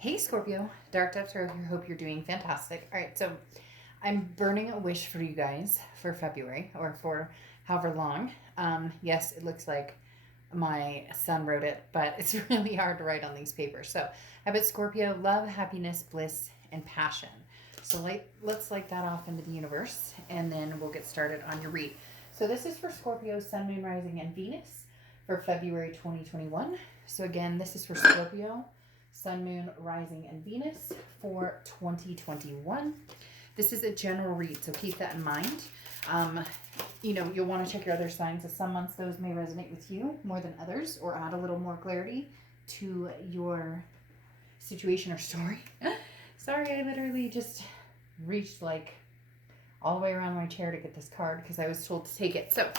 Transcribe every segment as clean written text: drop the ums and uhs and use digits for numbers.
Hey Scorpio, Dark Dove Tarot here. Hope you're doing fantastic. All right, so I'm burning a wish for you guys for February or for however long. Yes, it looks like my son wrote it, but it's really hard to write on these papers. So, I bet Scorpio, love, happiness, bliss, and passion. So, let's light that off into the universe, and then we'll get started on your read. So, this is for Scorpio, Sun, Moon, Rising, and Venus for February 2021. So, again, this is for Scorpio, Sun, Moon, Rising, and Venus for 2021. This is a general read, so keep that in mind. You'll want to check your other signs, as some months those may resonate with you more than others or add a little more clarity to your situation or story. Sorry, I literally just reached like all the way around my chair to get this card because I was told to take it. So,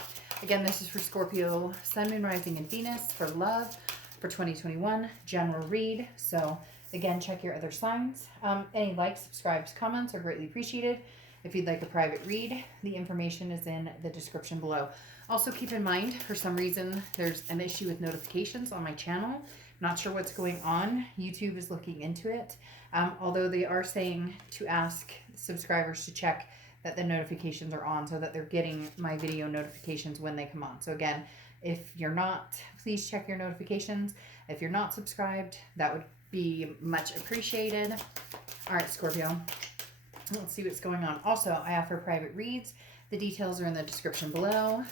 again, this is for Scorpio, Sun, Moon, Rising, and Venus for love for 2021, general read. So, again, check your other signs. Any likes, subscribes, comments are greatly appreciated. If you'd like a private read, the information is in the description below. Also, keep in mind, for some reason, there's an issue with notifications on my channel. Not sure what's going on. YouTube is looking into it. Although they are saying to ask subscribers to check that the notifications are on so that they're getting my video notifications when they come on. So again, if you're not, please check your notifications. If you're not subscribed, that would be much appreciated. All right, Scorpio. Let's see what's going on. Also, I offer private reads. The details are in the description below.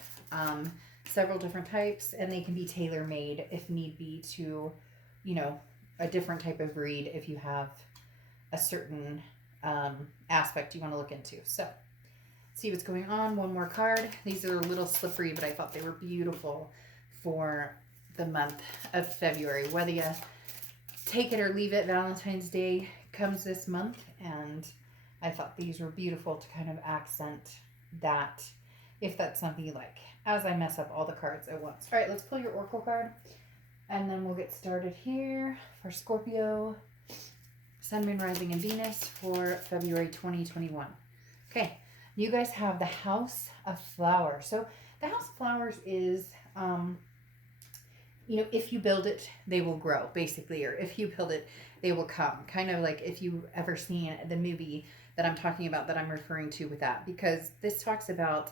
Several different types, and they can be tailor-made if need be to, a different type of read if you have a certain aspect you want to look into. So, see what's going on. One more card. These are a little slippery, but I thought they were beautiful for the month of February. Whether you take it or leave it, Valentine's Day comes this month, and I thought these were beautiful to kind of accent that, if that's something you like, as I mess up all the cards at once. All right, let's pull your Oracle card, and then we'll get started here for Scorpio, Sun, Moon, Rising, and Venus for February 2021. Okay, you guys have the House of Flowers. So the House of Flowers is, if you build it, they will grow, basically, or if you build it, they will come. Kind of like if you've ever seen the movie that I'm talking about, that I'm referring to with that, because this talks about,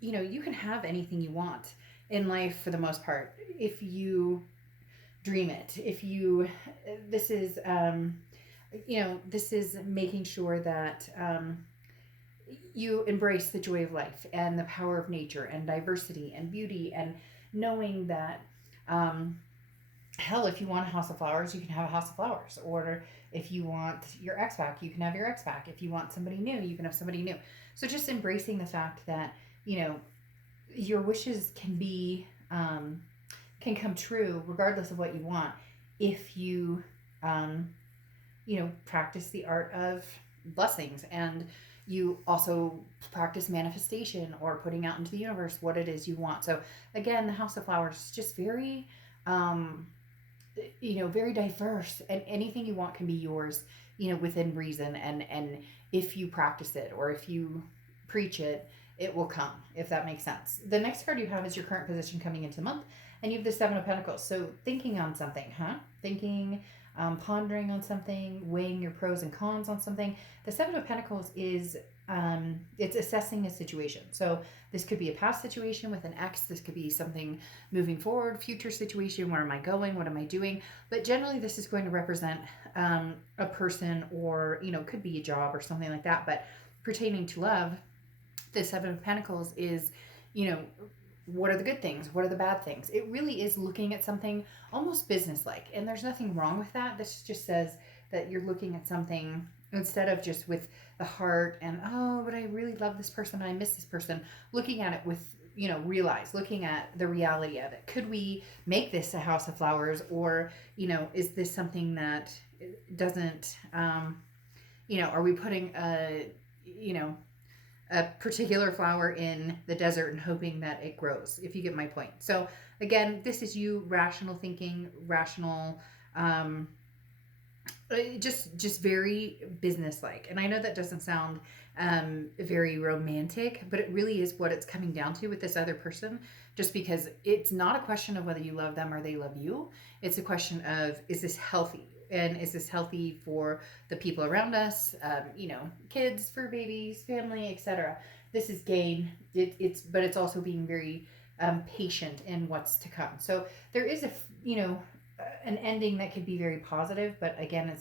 you can have anything you want in life for the most part if you dream it. This is, this is making sure that you embrace the joy of life and the power of nature and diversity and beauty, and knowing that, hell, if you want a house of flowers, you can have a house of flowers. Or if you want your ex back, you can have your ex back. If you want somebody new, you can have somebody new. So just embracing the fact that, your wishes can come true regardless of what you want if you, practice the art of blessings, and you also practice manifestation or putting out into the universe what it is you want. So again, the House of Flowers is just very, very diverse, and anything you want can be yours, within reason. And if you practice it or if you preach it, it will come, if that makes sense. The next card you have is your current position coming into the month, and you have the Seven of Pentacles. So thinking on something, Thinking, pondering on something, weighing your pros and cons on something. The Seven of Pentacles is, it's assessing a situation. So this could be a past situation with an ex. This could be something moving forward, future situation. Where am I going? What am I doing? But generally, this is going to represent a person, or, could be a job or something like that. But pertaining to love, the Seven of Pentacles is, what are the good things? What are the bad things? It really is looking at something almost business-like. And there's nothing wrong with that. This just says that you're looking at something instead of just with the heart and, oh, but I really love this person, I miss this person. Looking at it with, looking at the reality of it. Could we make this a house of flowers? Or, is this something that doesn't, are we putting a particular flower in the desert and hoping that it grows, if you get my point. So again, this is you rational thinking, rational, just very business-like. And I know that doesn't sound very romantic, but it really is what it's coming down to with this other person. Just because it's not a question of whether you love them or they love you. It's a question of, is this healthy? And is this healthy for the people around us? Kids, fur babies, family, etc. This is gain. But it's also being very patient in what's to come. So there is an ending that could be very positive, but again,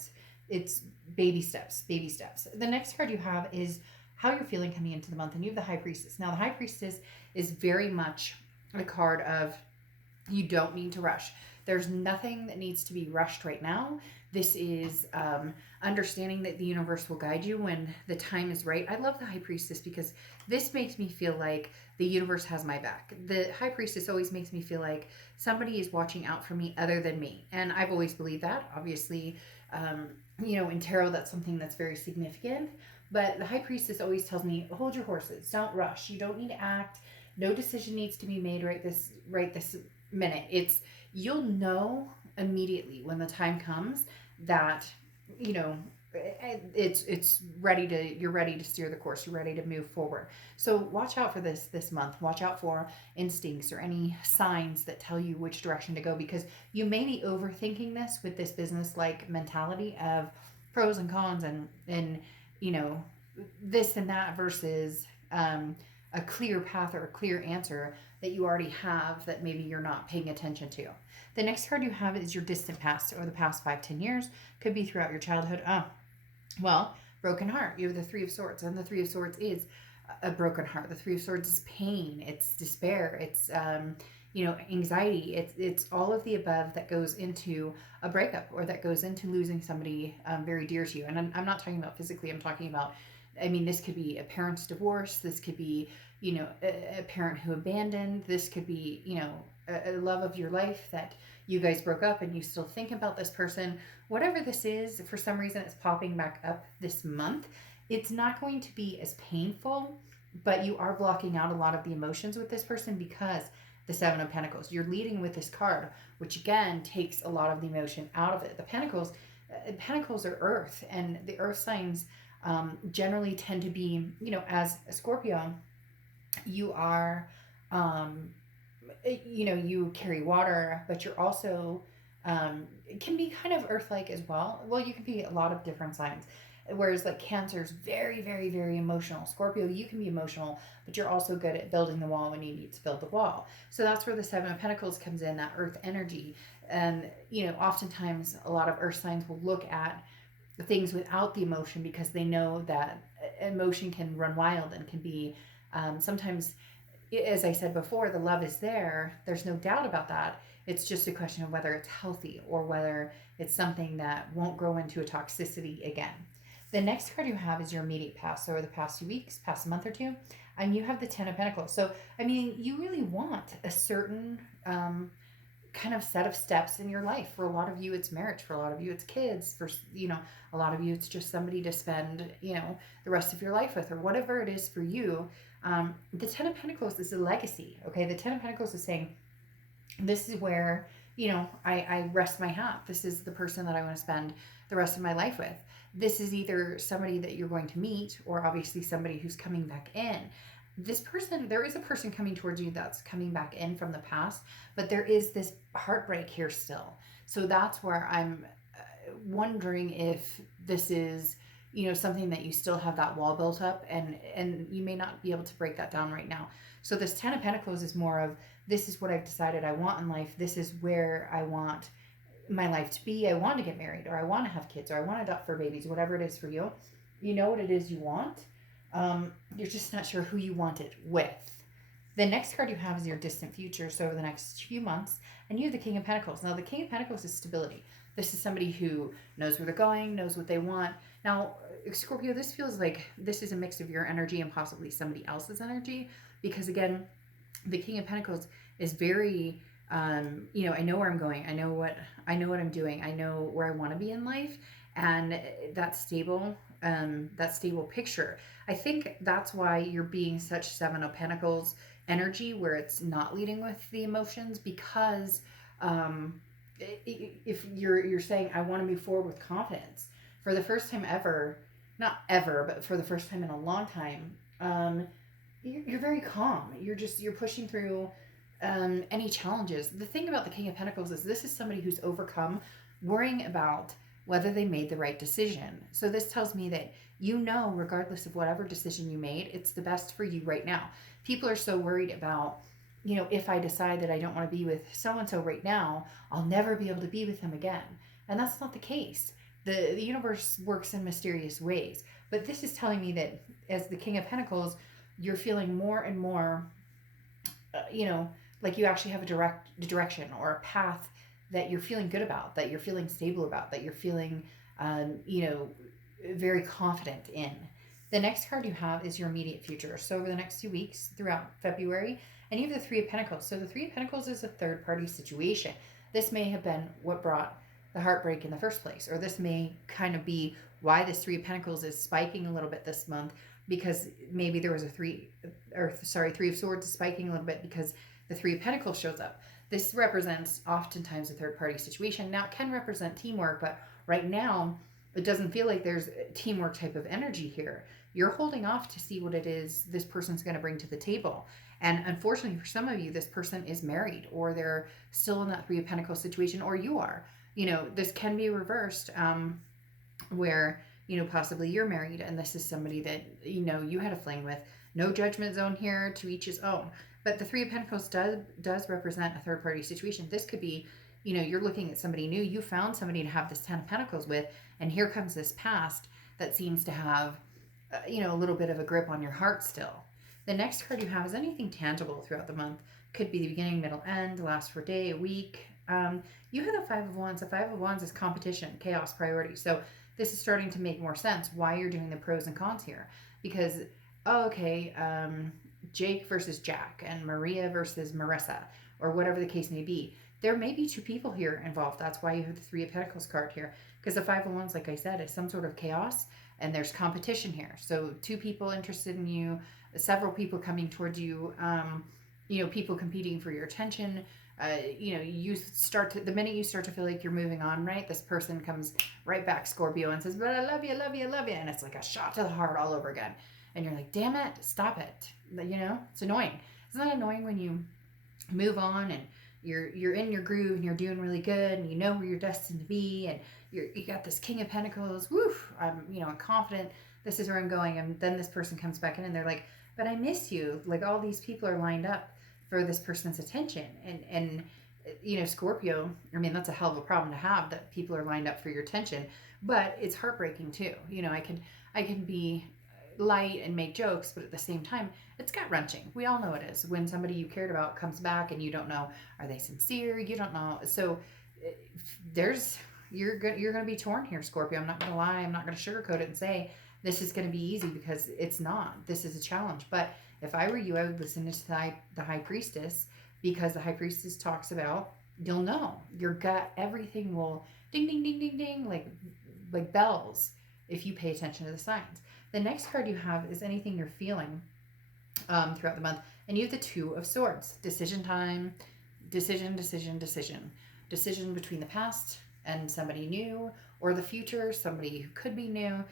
it's baby steps, baby steps. The next card you have is how you're feeling coming into the month, and you have the High Priestess. Now, the High Priestess is very much a card of you don't need to rush. There's nothing that needs to be rushed right now. This is understanding that the universe will guide you when the time is right. I love the High Priestess because this makes me feel like the universe has my back. The High Priestess always makes me feel like somebody is watching out for me other than me. And I've always believed that. Obviously, in tarot, that's something that's very significant. But the High Priestess always tells me, hold your horses. Don't rush. You don't need to act. No decision needs to be made right this minute. You'll know immediately when the time comes that it's ready to you're ready to steer the course. You're ready to move forward. So watch out for this month. Watch out for instincts or any signs that tell you which direction to go, because you may be overthinking this with this business like mentality of pros and cons and this and that versus a clear path or a clear answer that you already have that maybe you're not paying attention to. The next card you have is your distant past, or the past 5-10 years. Could be throughout your childhood. Broken heart. You have the Three of Swords, and the Three of Swords is a broken heart. The Three of Swords is pain. It's despair. It's anxiety. It's all of the above that goes into a breakup, or that goes into losing somebody very dear to you. And I'm not talking about physically. I'm talking about, this could be a parent's divorce. This could be, a parent who abandoned. This could be, a love of your life that you guys broke up and you still think about this person. Whatever this is, for some reason it's popping back up this month. It's not going to be as painful, but you are blocking out a lot of the emotions with this person because the Seven of Pentacles. You're leading with this card, which again takes a lot of the emotion out of it. The Pentacles are earth, and the earth signs generally tend to be, as a Scorpio, you are, you carry water, but you're also, it can be kind of earth-like as well. Well, you can be a lot of different signs. Whereas like Cancer is very, very, very emotional. Scorpio, you can be emotional, but you're also good at building the wall when you need to build the wall. So that's where the Seven of Pentacles comes in, that earth energy. And, oftentimes a lot of earth signs will look at the things without the emotion because they know that emotion can run wild and can be sometimes, as I said before, the love is there. There's no doubt about that. It's just a question of whether it's healthy or whether it's something that won't grow into a toxicity again. The next card you have is your immediate past, so the past few weeks, past month or two, and you have the Ten of Pentacles. So, you really want a certain kind of set of steps in your life. For a lot of you, it's marriage. For a lot of you, it's kids. For, a lot of you, it's just somebody to spend, the rest of your life with, or whatever it is for you. The Ten of Pentacles is a legacy, okay? The Ten of Pentacles is saying, this is where, I rest my hat. This is the person that I want to spend the rest of my life with. This is either somebody that you're going to meet, or obviously somebody who's coming back in. This person, there is a person coming towards you that's coming back in from the past, but there is this heartbreak here still. So that's where I'm wondering if this is, something that you still have that wall built up, and you may not be able to break that down right now. So this Ten of Pentacles is more of, this is what I've decided I want in life. This is where I want my life to be. I want to get married, or I want to have kids, or I want to adopt fur babies, whatever it is for you. You know what it is you want. You're just not sure who you want it with. The next card you have is your distant future, so over the next few months, and you have the King of Pentacles. Now, the King of Pentacles is stability. This is somebody who knows where they're going, knows what they want. Now, Scorpio, this feels like this is a mix of your energy and possibly somebody else's energy, because again, the King of Pentacles is very, I know where I'm going. I know what I'm doing. I know where I want to be in life, and that stable picture. I think that's why you're being such Seven of Pentacles energy, where it's not leading with the emotions, because if you're saying, I want to move forward with confidence for the first time ever, not ever, but for the first time in a long time, you're very calm. You're pushing through any challenges. The thing about the King of Pentacles is this is somebody who's overcome worrying about whether they made the right decision. So this tells me that you know, regardless of whatever decision you made, it's the best for you right now. People are so worried about, if I decide that I don't want to be with so and so right now, I'll never be able to be with them again. And that's not the case. The universe works in mysterious ways. But this is telling me that as the King of Pentacles, you're feeling more and more, like you actually have a direction or a path that you're feeling good about, that you're feeling stable about, that you're feeling, very confident in. The next card you have is your immediate future. So over the next 2 weeks throughout February, and you have the Three of Pentacles. So the Three of Pentacles is a third party situation. This may have been what brought the heartbreak in the first place, or this may kind of be why this Three of Pentacles is spiking a little bit this month, because maybe there was a Three of Swords spiking a little bit because the Three of Pentacles shows up. This represents oftentimes a third party situation. Now it can represent teamwork, but right now it doesn't feel like there's a teamwork type of energy here. You're holding off to see what it is this person's going to bring to the table. And unfortunately for some of you, this person is married, or they're still in that Three of Pentacles situation, or you are. This can be reversed, where, possibly you're married and this is somebody that, you had a fling with. No judgment zone here, to each his own. But the Three of Pentacles does represent a third party situation. This could be, you're looking at somebody new. You found somebody to have this Ten of Pentacles with, and here comes this past that seems to have, a little bit of a grip on your heart still. The next card you have is anything tangible throughout the month. Could be the beginning, middle, end, last for a day, a week. You have the Five of Wands. The Five of Wands is competition, chaos, priority. So this is starting to make more sense why you're doing the pros and cons here. Because, Jake versus Jack and Maria versus Marissa, or whatever the case may be. There may be two people here involved. That's why you have the Three of Pentacles card here. Because the Five of Wands, like I said, is some sort of chaos, and there's competition here. So two people interested in you, several people coming towards you, people competing for your attention. The minute you start to feel like you're moving on, right, this person comes right back, Scorpio, and says, but I love you, I love you, I love you. And it's like a shot to the heart all over again. And you're like, damn it, stop it. It's annoying. Isn't that annoying when you move on and you're in your groove and you're doing really good and you know where you're destined to be, and you got this King of Pentacles, woof, I'm confident this is where I'm going, and then this person comes back in and they're like, but I miss you. Like, all these people are lined up for this person's attention, and Scorpio, that's a hell of a problem to have, that people are lined up for your attention, but it's heartbreaking too. I can be light and make jokes, but at the same time, it's gut-wrenching. We all know it is when somebody you cared about comes back and you don't know, are they sincere? You don't know. So you're going to be torn here, Scorpio. I'm not going to lie. I'm not going to sugarcoat it and say this is going to be easy, because it's not. This is a challenge. But if I were you, I would listen to the High Priestess, because the High Priestess talks about, you'll know, your gut, everything will ding, ding, ding, ding, ding, like bells, if you pay attention to the signs. The next card you have is anything you're feeling throughout the month. And you have the Two of Swords. Decision time, decision. Decision between the past and somebody new, or the future, somebody who could be new.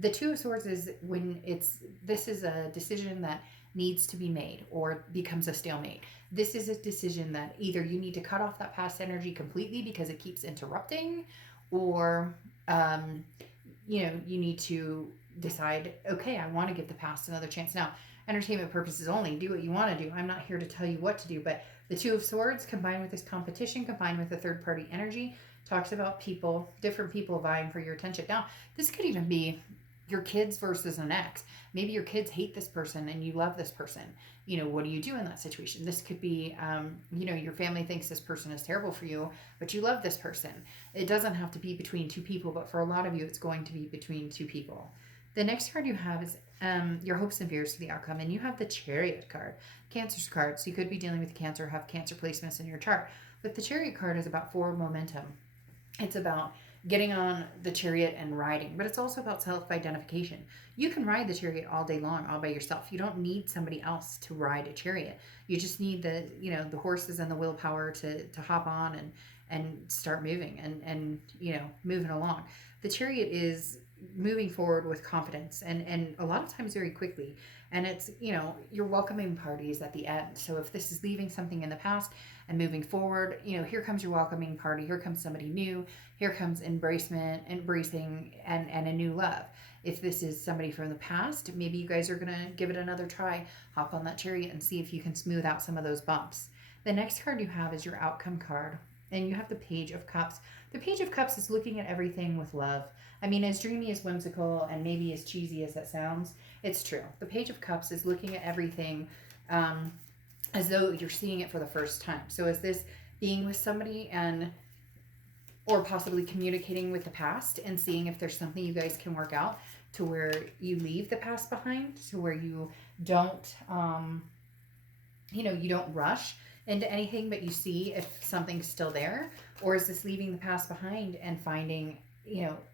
The Two of Swords is when this is a decision that needs to be made or becomes a stalemate. This is a decision that either you need to cut off that past energy completely because it keeps interrupting, or you need to decide, okay, I want to give the past another chance. Now, entertainment purposes only, do what you want to do. I'm not here to tell you what to do, but the Two of Swords combined with this competition, combined with the third party energy, talks about different people vying for your attention. Now, this could even be your kids versus an ex. Maybe your kids hate this person and you love this person. What do you do in that situation? This could be, your family thinks this person is terrible for you, but you love this person. It doesn't have to be between two people, but for a lot of you, it's going to be between two people. The next card you have is your hopes and fears for the outcome, and you have the Chariot card, Cancer's card. So you could be dealing with cancer, have cancer placements in your chart. But the Chariot card is about forward momentum. It's about getting on the chariot and riding, but it's also about self-identification. You can ride the chariot all day long, all by yourself. You don't need somebody else to ride a chariot. You just need the horses and the willpower to hop on and start moving and moving along. The chariot is moving forward with confidence and a lot of times very quickly. And it's, you're welcoming parties at the end. So if this is leaving something in the past and moving forward. Here comes your welcoming party. Here comes somebody new. Here comes embracing, and a new love. If this is somebody from the past, maybe you guys are going to give it another try. Hop on that chariot and see if you can smooth out some of those bumps. The next card you have is your outcome card, and you have the Page of Cups. The Page of Cups is looking at everything with love. I mean, as dreamy, as whimsical, and maybe as cheesy as that sounds, it's true. The Page of Cups is looking at everything as though you're seeing it for the first time. So is this being with somebody or possibly communicating with the past and seeing if there's something you guys can work out to where you leave the past behind, to where you don't, you don't rush into anything, but you see if something's still there? Or is this leaving the past behind and finding,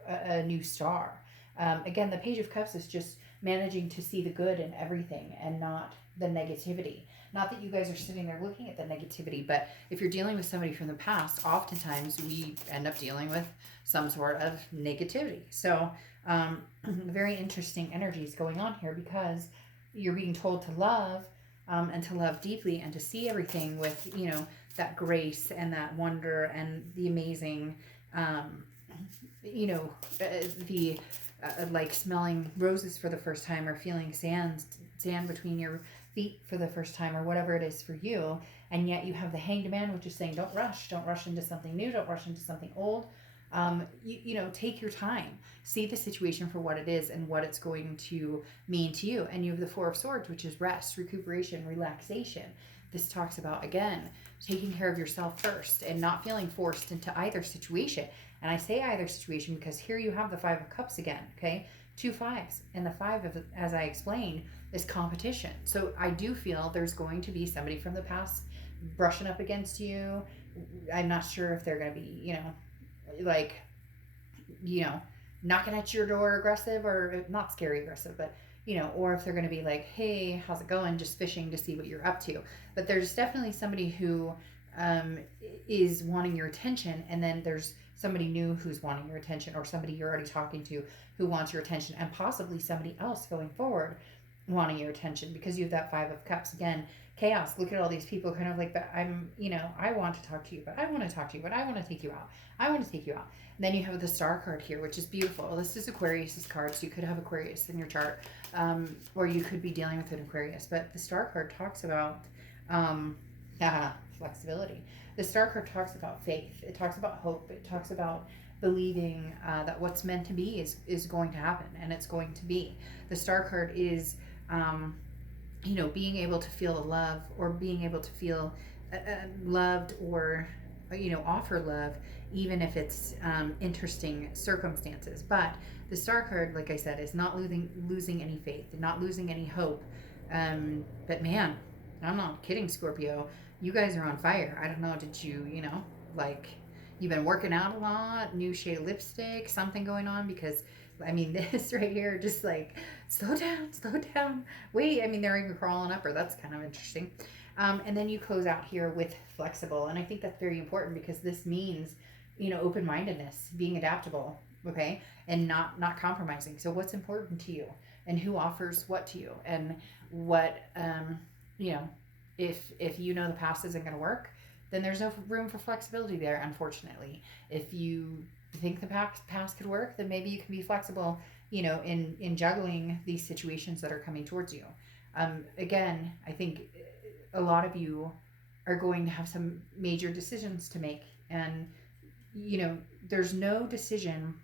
a new star? Again, the Page of Cups is just managing to see the good in everything and not the negativity. Not that you guys are sitting there looking at the negativity, but if you're dealing with somebody from the past, oftentimes we end up dealing with some sort of negativity. So very interesting energies going on here, because you're being told to love, and to love deeply, and to see everything with, that grace and that wonder and the amazing, like smelling roses for the first time, or feeling sand between your feet for the first time, or whatever it is for you. And yet you have the Hanged Man, which is saying don't rush into something new, don't rush into something old. Take your time, see the situation for what it is and what it's going to mean to you. And you have the Four of Swords, which is rest, recuperation, relaxation. This talks about, again, taking care of yourself first and not feeling forced into either situation. And I say either situation because here you have the Five of Cups again, okay? 2 5s. And the 5, as I explained, is competition. So I do feel there's going to be somebody from the past brushing up against you. I'm not sure if they're going to be, knocking at your door aggressive, or not scary aggressive, but, or if they're going to be like, hey, how's it going? Just fishing to see what you're up to. But there's definitely somebody who is wanting your attention, and then there's somebody new who's wanting your attention, or somebody you're already talking to who wants your attention, and possibly somebody else going forward wanting your attention, because you have that Five of Cups. Again, chaos. Look at all these people kind of like, but I want to talk to you, but I want to talk to you, but I want to take you out. I want to take you out. And then you have the Star card here, which is beautiful. This is Aquarius's card, so you could have Aquarius in your chart, or you could be dealing with an Aquarius. But the Star card talks about flexibility. The Star card talks about faith. It talks about hope. It talks about believing that what's meant to be is going to happen, and it's going to be. The Star card is being able to feel the love, or being able to feel loved, or offer love, even if it's interesting circumstances. But the Star card, like I said, is not losing any faith, not losing any hope. But man, I'm not kidding, Scorpio. You guys are on fire. I don't know, did you, you've been working out a lot, new shade of lipstick, something going on? Because this right here, just like, slow down, wait. They're even crawling up, or that's kind of interesting. And then you close out here with flexible. And I think that's very important, because this means, open-mindedness, being adaptable, okay? And not compromising. So what's important to you, and who offers what to you, and what, if the past isn't going to work, then there's no room for flexibility there, unfortunately. If you think the past could work, then maybe you can be flexible, in juggling these situations that are coming towards you. Again, I think a lot of you are going to have some major decisions to make, and there's no decision,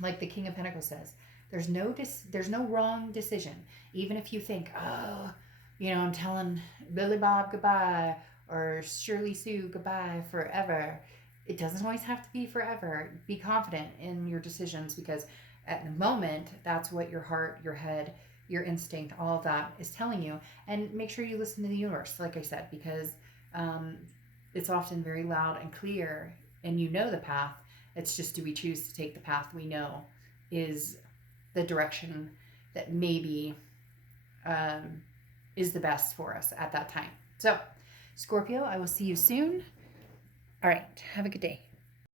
like the King of Pentacles says, there's no wrong decision. Even if you think, I'm telling Billy Bob goodbye, or Shirley Sue goodbye forever. It doesn't always have to be forever. Be confident in your decisions, because at the moment, that's what your heart, your head, your instinct, all of that is telling you. And make sure you listen to the universe, like I said, because it's often very loud and clear, and the path. It's just, do we choose to take the path we know is the direction that maybe is the best for us at that time. So, Scorpio, I will see you soon. All right, have a good day.